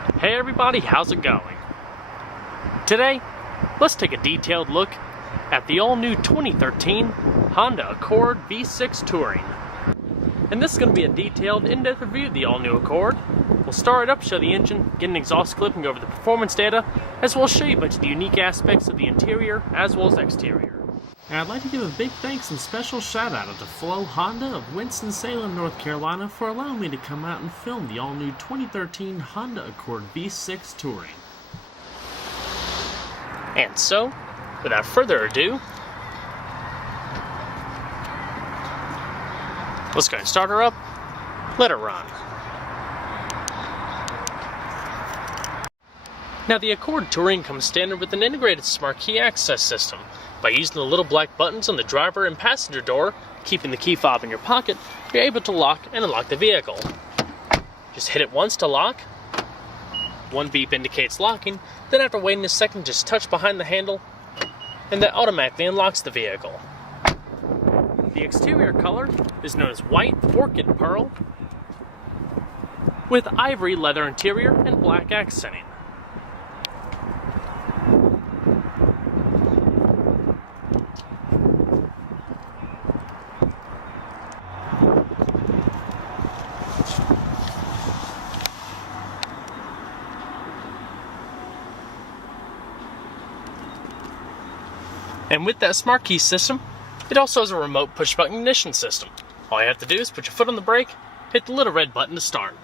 Hey everybody, how's it going? Today, let's take a detailed look at the all-new 2013 Honda Accord V6 Touring. And this is going to be a detailed, in-depth review of the all-new Accord. We'll start it up, show the engine, get an exhaust clip, and go over the performance data, as well as show you a bunch of the unique aspects of the interior as well as exterior. And I'd like to give a big thanks and special shout out to Flo Honda of Winston-Salem, North Carolina for allowing me to come out and film the all-new 2013 Honda Accord V6 Touring. And so, without further ado, let's go ahead and start her up, let her run. Now the Accord Touring comes standard with an integrated smart key access system. By using the little black buttons on the driver and passenger door, keeping the key fob in your pocket, you're able to lock and unlock the vehicle. Just hit it once to lock. One beep indicates locking, then after waiting a second, just touch behind the handle, and that automatically unlocks the vehicle. The exterior color is known as white orchid pearl, with ivory leather interior and black accenting. And with that smart key system, it also has a remote push-button ignition system. All you have to do is put your foot on the brake, hit the little red button to start.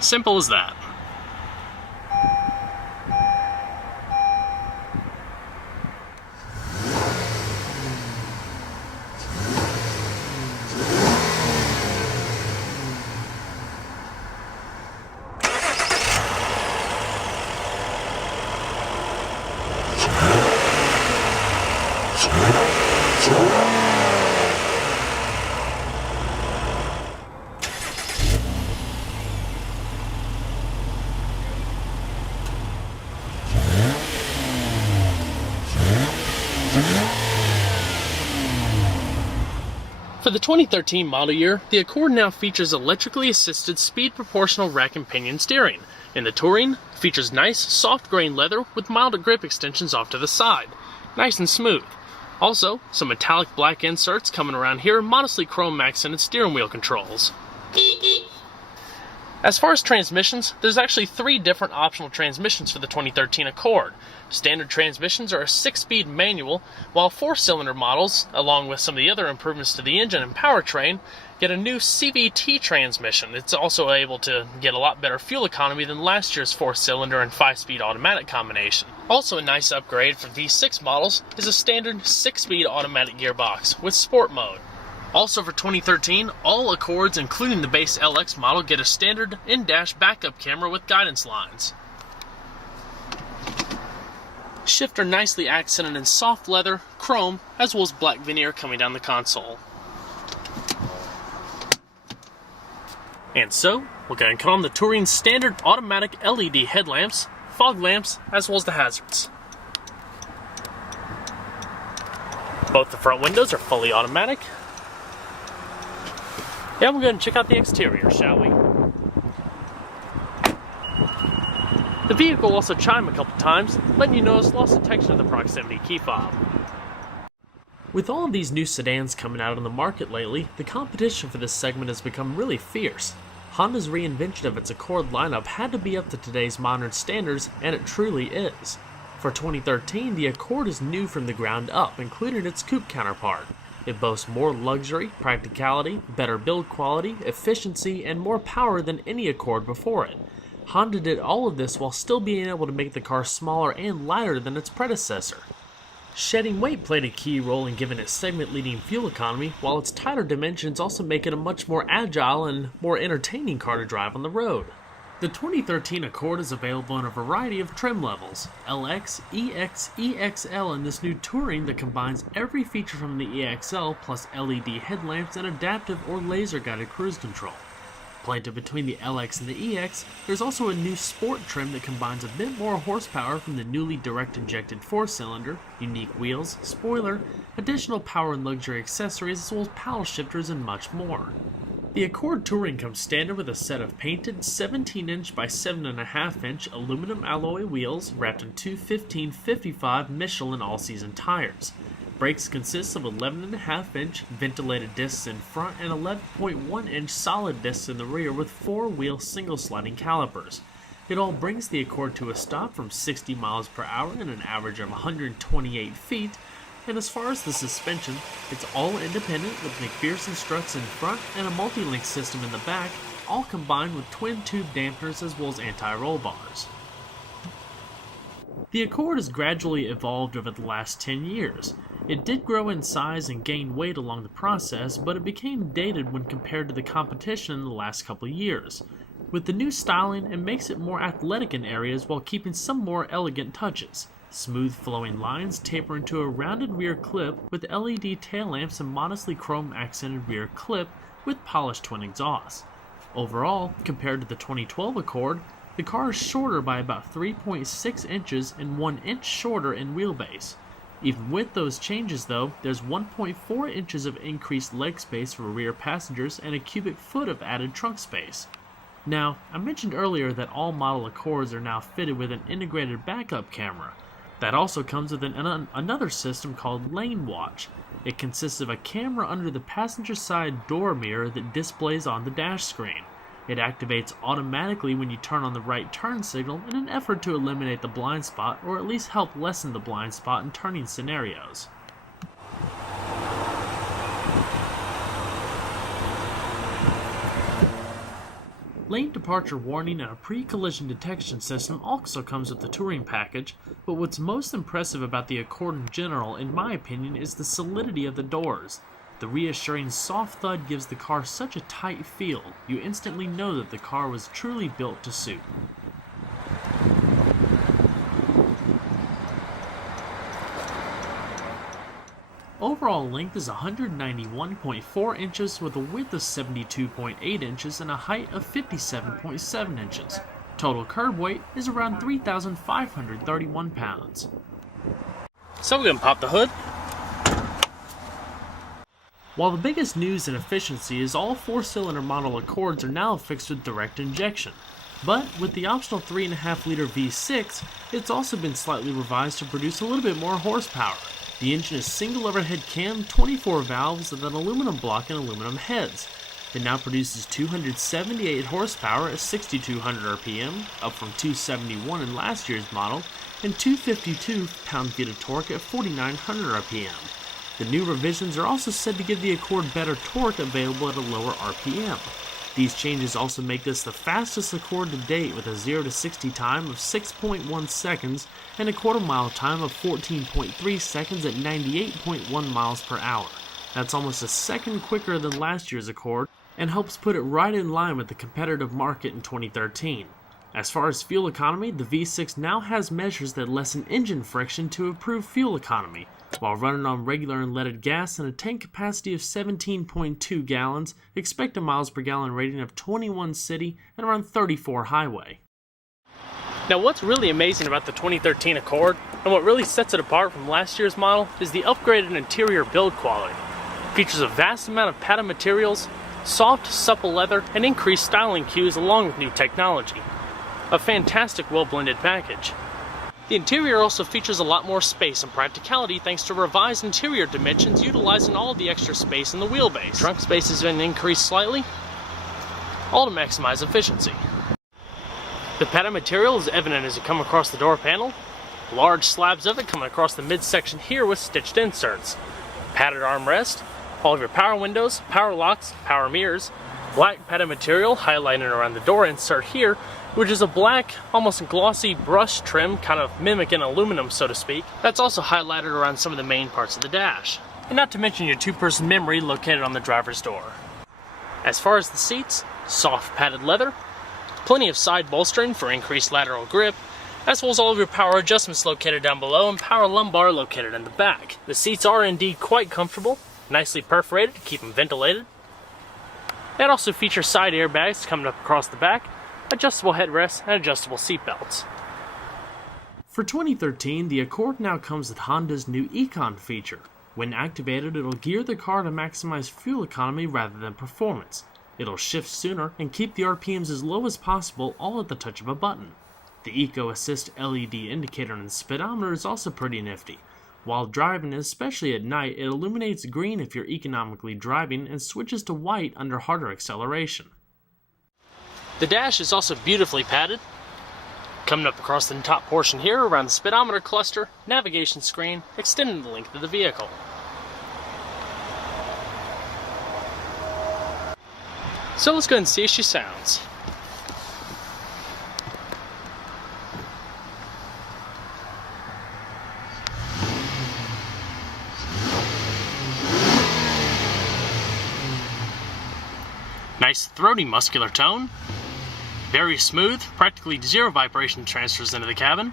Simple as that. For the 2013 model year, the Accord now features electrically assisted speed proportional rack and pinion steering. In the Touring, it features nice, soft grain leather with mild grip extensions off to the side. Nice and smooth. Also, some metallic black inserts coming around here, modestly chrome accented steering wheel controls. As far as transmissions, there's actually 3 different optional transmissions for the 2013 Accord. Standard transmissions are a 6-speed manual, while 4-cylinder models, along with some of the other improvements to the engine and powertrain, get a new CVT transmission. It's also able to get a lot better fuel economy than last year's 4-cylinder and 5-speed automatic combination. Also a nice upgrade for V6 models is a standard 6-speed automatic gearbox with sport mode. Also for 2013, all Accords, including the base LX model, get a standard in-dash backup camera with guidance lines. Shifter nicely accented in soft leather, chrome, as well as black veneer coming down the console. And so, we'll go ahead and cut on the Touring standard automatic LED headlamps, fog lamps, as well as the hazards. Both the front windows are fully automatic. Yeah, we'll go ahead and check out the exterior, shall we? The vehicle will also chime a couple times, letting you notice loss detection of the proximity key fob. With all of these new sedans coming out on the market lately, the competition for this segment has become really fierce. Honda's reinvention of its Accord lineup had to be up to today's modern standards, and it truly is. For 2013, the Accord is new from the ground up, including its coupe counterpart. It boasts more luxury, practicality, better build quality, efficiency, and more power than any Accord before it. Honda did all of this while still being able to make the car smaller and lighter than its predecessor. Shedding weight played a key role in giving it segment-leading fuel economy, while its tighter dimensions also make it a much more agile and more entertaining car to drive on the road. The 2013 Accord is available in a variety of trim levels, LX, EX, EXL, and this new Touring that combines every feature from the EXL plus LED headlamps and adaptive or laser-guided cruise control. Planted between the LX and the EX, there's also a new Sport trim that combines a bit more horsepower from the newly direct-injected 4-cylinder, unique wheels, spoiler, additional power and luxury accessories, as well as paddle shifters and much more. The Accord Touring comes standard with a set of painted 17-inch by 7.5-inch aluminum alloy wheels wrapped in two 1555 Michelin all-season tires. Brakes consist of 11.5-inch ventilated discs in front and 11.1-inch solid discs in the rear with four-wheel single-sliding calipers. It all brings the Accord to a stop from 60 miles per hour and an average of 128 feet. And as far as the suspension, it's all independent with McPherson struts in front and a multi-link system in the back, all combined with twin-tube dampeners as well as anti-roll bars. The Accord has gradually evolved over the last 10 years. It did grow in size and gain weight along the process, but it became dated when compared to the competition in the last couple of years. With the new styling, it makes it more athletic in areas while keeping some more elegant touches. Smooth flowing lines taper into a rounded rear clip with LED tail lamps and modestly chrome accented rear clip with polished twin exhausts. Overall, compared to the 2012 Accord, the car is shorter by about 3.6 inches and 1 inch shorter in wheelbase. Even with those changes though, there's 1.4 inches of increased leg space for rear passengers and a cubic foot of added trunk space. Now, I mentioned earlier that all model Accords are now fitted with an integrated backup camera. That also comes with another system called Lane Watch. It consists of a camera under the passenger side door mirror that displays on the dash screen. It activates automatically when you turn on the right turn signal in an effort to eliminate the blind spot or at least help lessen the blind spot in turning scenarios. Lane departure warning and a pre-collision detection system also comes with the Touring package, but what's most impressive about the Accord in general, in my opinion, is the solidity of the doors. The reassuring soft thud gives the car such a tight feel, you instantly know that the car was truly built to suit. Overall length is 191.4 inches with a width of 72.8 inches and a height of 57.7 inches. Total curb weight is around 3,531 pounds. So we're going to pop the hood. While the biggest news in efficiency is all 4-cylinder model Accords are now fixed with direct injection. But with the optional 3.5-liter V6, it's also been slightly revised to produce a little bit more horsepower. The engine is single overhead cam, 24 valves with an aluminum block and aluminum heads. It now produces 278 horsepower at 6,200 RPM, up from 271 in last year's model, and 252 pound-feet of torque at 4,900 RPM. The new revisions are also said to give the Accord better torque available at a lower RPM. These changes also make this the fastest Accord to date with a 0 to 60 time of 6.1 seconds and a quarter-mile time of 14.3 seconds at 98.1 miles per hour. That's almost a second quicker than last year's Accord and helps put it right in line with the competitive market in 2013. As far as fuel economy, the V6 now has measures that lessen engine friction to improve fuel economy. While running on regular unleaded gas and a tank capacity of 17.2 gallons, expect a miles per gallon rating of 21 city and around 34 highway. Now what's really amazing about the 2013 Accord, and what really sets it apart from last year's model, is the upgraded interior build quality. It features a vast amount of padded materials, soft, supple leather, and increased styling cues along with new technology. A fantastic well-blended package. The interior also features a lot more space and practicality thanks to revised interior dimensions utilizing all of the extra space in the wheelbase. Trunk space has been increased slightly, all to maximize efficiency. The padded material is evident as you come across the door panel. Large slabs of it coming across the midsection here with stitched inserts. Padded armrest, all of your power windows, power locks, power mirrors, black padded material highlighted around the door insert here, which is a black, almost glossy brush trim, kind of mimicking aluminum, so to speak. That's also highlighted around some of the main parts of the dash. And not to mention your 2-person memory located on the driver's door. As far as the seats, soft padded leather, plenty of side bolstering for increased lateral grip, as well as all of your power adjustments located down below and power lumbar located in the back. The seats are indeed quite comfortable, nicely perforated to keep them ventilated. They also feature side airbags coming up across the back, adjustable headrests, and adjustable seat belts. For 2013, the Accord now comes with Honda's new Econ feature. When activated, it'll gear the car to maximize fuel economy rather than performance. It'll shift sooner and keep the RPMs as low as possible, all at the touch of a button. The Eco Assist LED indicator on the speedometer is also pretty nifty. While driving, especially at night, it illuminates green if you're economically driving and switches to white under harder acceleration. The dash is also beautifully padded. Coming up across the top portion here around the speedometer cluster, navigation screen, extending the length of the vehicle. So let's go ahead and see how she sounds. Nice throaty muscular tone. Very smooth, practically zero vibration transfers into the cabin.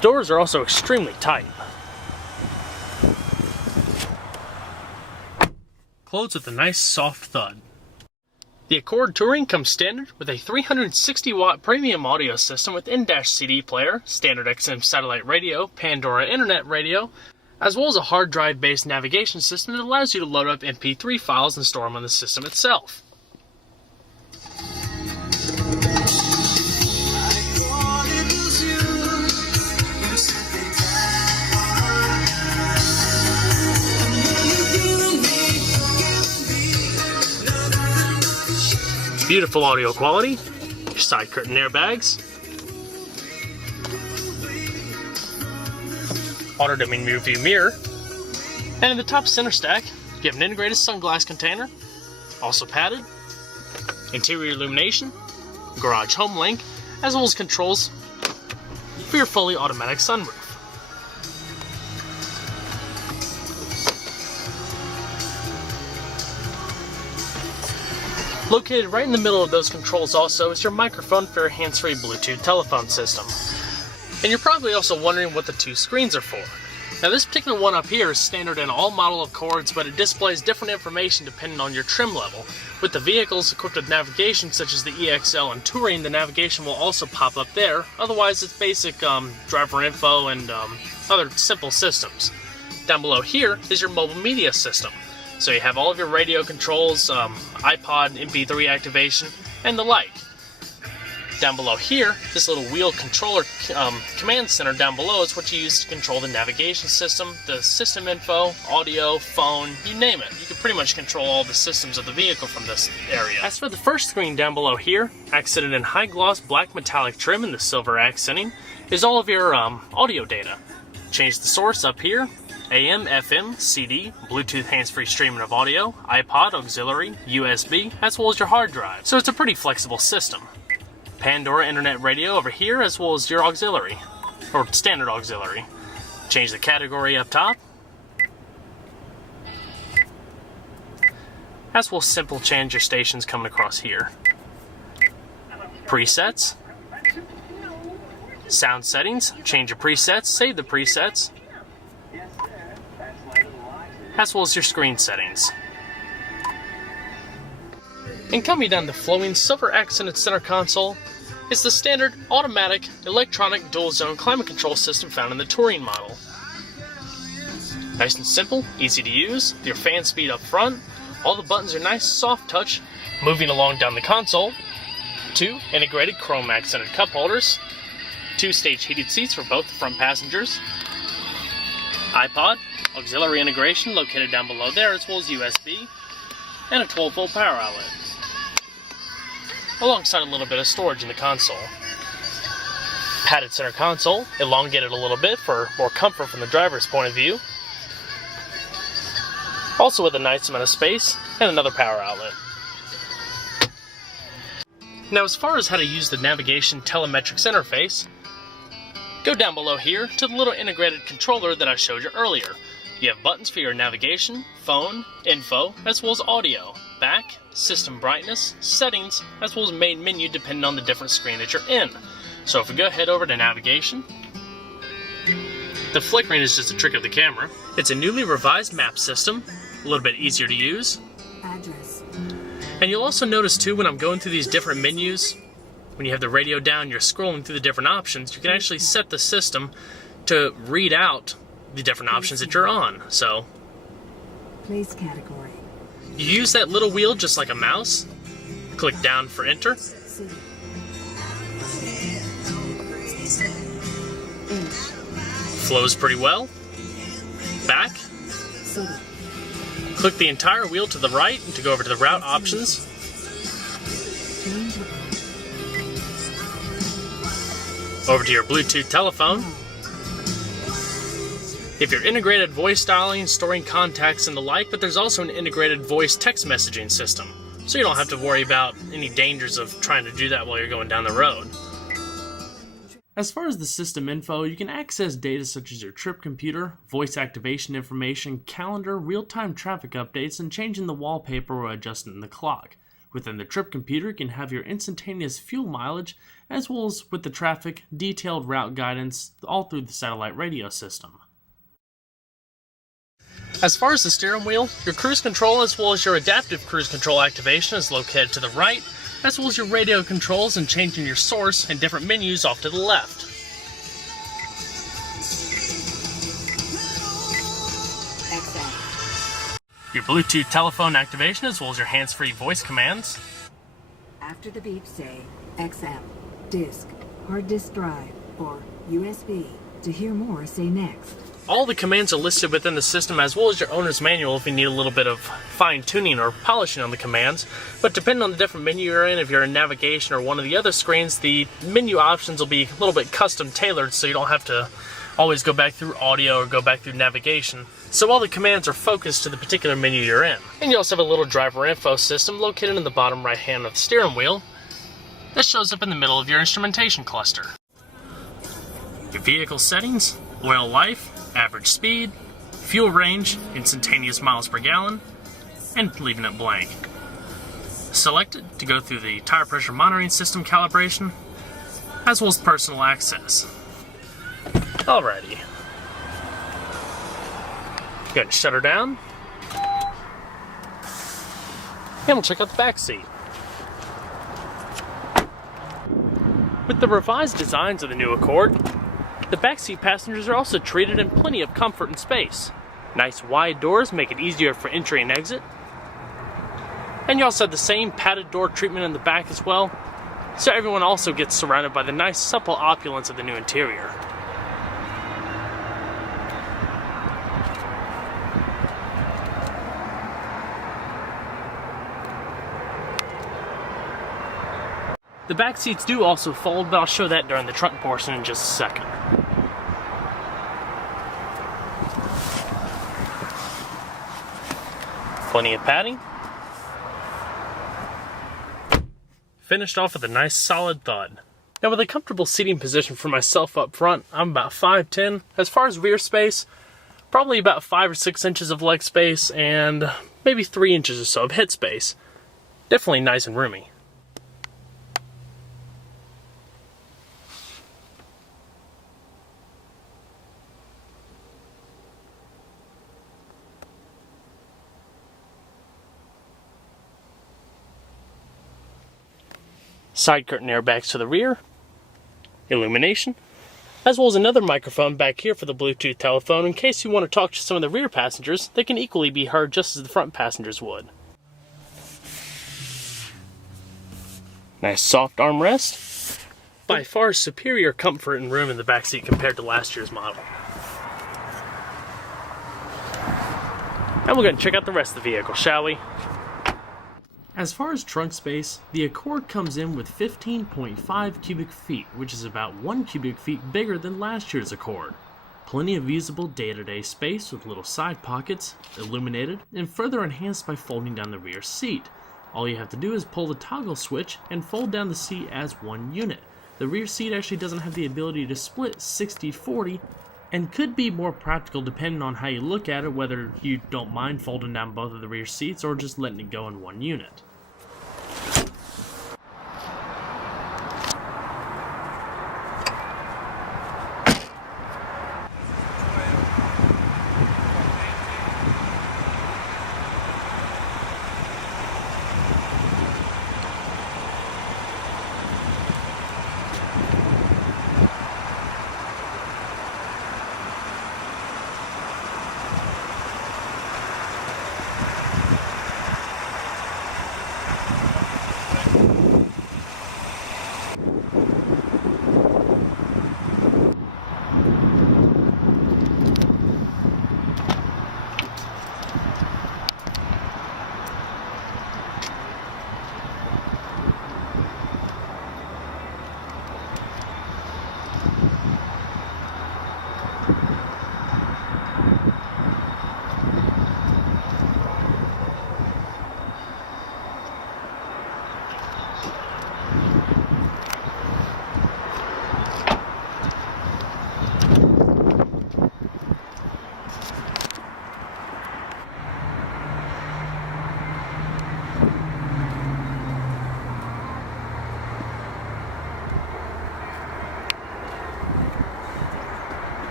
Doors are also extremely tight. Closed with a nice soft thud. The Accord Touring comes standard with a 360-watt premium audio system with in-dash CD player, standard XM satellite radio, Pandora internet radio, as well as a hard drive-based navigation system that allows you to load up MP3 files and store them on the system itself. Beautiful audio quality, your side curtain airbags, auto-dimming rear view mirror, and in the top center stack, you have an integrated sunglass container, also padded, interior illumination, garage home link, as well as controls for your fully automatic sunroof. Located right in the middle of those controls also is your microphone for your hands-free Bluetooth telephone system. And you're probably also wondering what the two screens are for. Now this particular one up here is standard in all model Accords, but it displays different information depending on your trim level. With the vehicles equipped with navigation such as the EXL and Touring, the navigation will also pop up there. Otherwise it's basic driver info and other simple systems. Down below here is your mobile media system. So you have all of your radio controls, iPod, MP3 activation, and the like. Down below here, this little wheel controller command center down below is what you use to control the navigation system, the system info, audio, phone, you name it. You can pretty much control all the systems of the vehicle from this area. As for the first screen down below here, accented in high gloss black metallic trim in the silver accenting, is all of your audio data. Change the source up here. AM, FM, CD, Bluetooth hands-free streaming of audio, iPod, auxiliary, USB, as well as your hard drive. So it's a pretty flexible system. Pandora internet radio over here, as well as your auxiliary, or standard auxiliary. Change the category up top. As well as simple change your stations coming across here. Presets. Sound settings, change your presets, save the presets. As well as your screen settings. And coming down the flowing silver accented center console is the standard automatic electronic dual zone climate control system found in the Touring model. Nice and simple, easy to use, your fan speed up front, all the buttons are nice soft touch, moving along down the console, 2 integrated chrome accented cup holders, 2 stage heated seats for both the front passengers, iPod, auxiliary integration located down below there, as well as USB, and a 12-volt power outlet, alongside a little bit of storage in the console. Padded center console, elongated a little bit for more comfort from the driver's point of view. Also with a nice amount of space and another power outlet. Now, as far as how to use the navigation telemetrics interface, go down below here to the little integrated controller that I showed you earlier. You have buttons for your navigation, phone, info, as well as audio, back, system brightness, settings, as well as main menu depending on the different screen that you're in. So if we go ahead over to navigation, the flickering is just a trick of the camera. It's a newly revised map system, a little bit easier to use. Address. And you'll also notice too, when I'm going through these different menus, when you have the radio down, you're scrolling through the different options, you can actually set the system to read out the different options that you're on. So, Place category. you use that little wheel just like a mouse, click down for enter, City. flows pretty well, back, City. click the entire wheel to the right to go over to the route options, Change route. over to your Bluetooth telephone. If you're integrated voice dialing, storing contacts and the like, but there's also an integrated voice text messaging system, so you don't have to worry about any dangers of trying to do that while you're going down the road. As far as the system info, you can access data such as your trip computer, voice activation information, calendar, real-time traffic updates, and changing the wallpaper or adjusting the clock. Within the trip computer, you can have your instantaneous fuel mileage, as well as with the traffic, detailed route guidance, all through the satellite radio system. As far as the steering wheel, your cruise control as well as your adaptive cruise control activation is located to the right, as well as your radio controls and changing your source and different menus off to the left. XM. Your Bluetooth telephone activation as well as your hands-free voice commands. After the beep, say XM, disk, hard disk drive, or USB. To hear more, say next. All the commands are listed within the system as well as your owner's manual if you need a little bit of fine-tuning or polishing on the commands. But depending on the different menu you're in, if you're in navigation or one of the other screens, the menu options will be a little bit custom tailored so you don't have to always go back through audio or go back through navigation. So all the commands are focused to the particular menu you're in. And you also have a little driver info system located in the bottom right hand of the steering wheel that shows up in the middle of your instrumentation cluster. Your vehicle settings, oil life, average speed, fuel range, instantaneous miles per gallon, and leaving it blank. Select it to go through the tire pressure monitoring system calibration, as well as personal access. Alrighty. Go ahead and shut her down. And we'll check out the back seat. With the revised designs of the new Accord, the backseat passengers are also treated in plenty of comfort and space. Nice wide doors make it easier for entry and exit. And you also have the same padded door treatment in the back as well, so everyone also gets surrounded by the nice supple opulence of the new interior. The back seats do also fold, but I'll show that during the trunk portion in just a second. Plenty of padding. Finished off with a nice solid thud. Now with a comfortable seating position for myself up front, I'm about 5'10". As far as rear space, probably about 5 or 6 inches of leg space and maybe 3 inches or so of head space. Definitely nice and roomy. Side curtain airbags to the rear, illumination, as well as another microphone back here for the Bluetooth telephone in case you want to talk to some of the rear passengers. They can equally be heard just as the front passengers would. Nice soft armrest. By far superior comfort and room in the backseat compared to last year's model. And we're going to check out the rest of the vehicle, shall we? As far as trunk space, the Accord comes in with 15.5 cubic feet, which is about 1 cubic feet bigger than last year's Accord. Plenty of usable day-to-day space with little side pockets, illuminated, and further enhanced by folding down the rear seat. All you have to do is pull the toggle switch and fold down the seat as one unit. The rear seat actually doesn't have the ability to split 60-40, and could be more practical depending on how you look at it, whether you don't mind folding down both of the rear seats or just letting it go in one unit.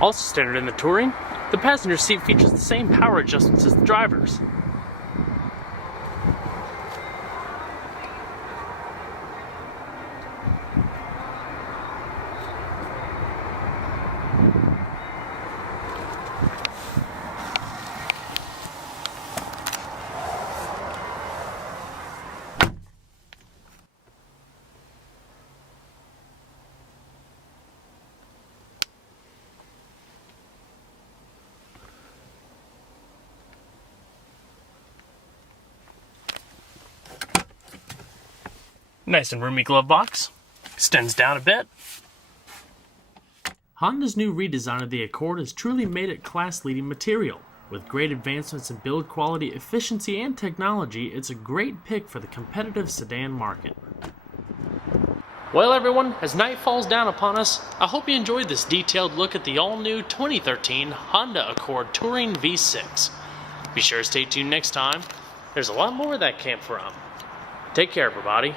Also standard in the Touring, the passenger seat features the same power adjustments as the driver's. Nice and roomy glove box. Extends down a bit. Honda's new redesign of the Accord has truly made it class-leading material. With great advancements in build quality, efficiency, and technology, it's a great pick for the competitive sedan market. Well everyone, as night falls down upon us, I hope you enjoyed this detailed look at the all-new 2013 Honda Accord Touring V6. Be sure to stay tuned next time. There's a lot more of that came from. Take care everybody.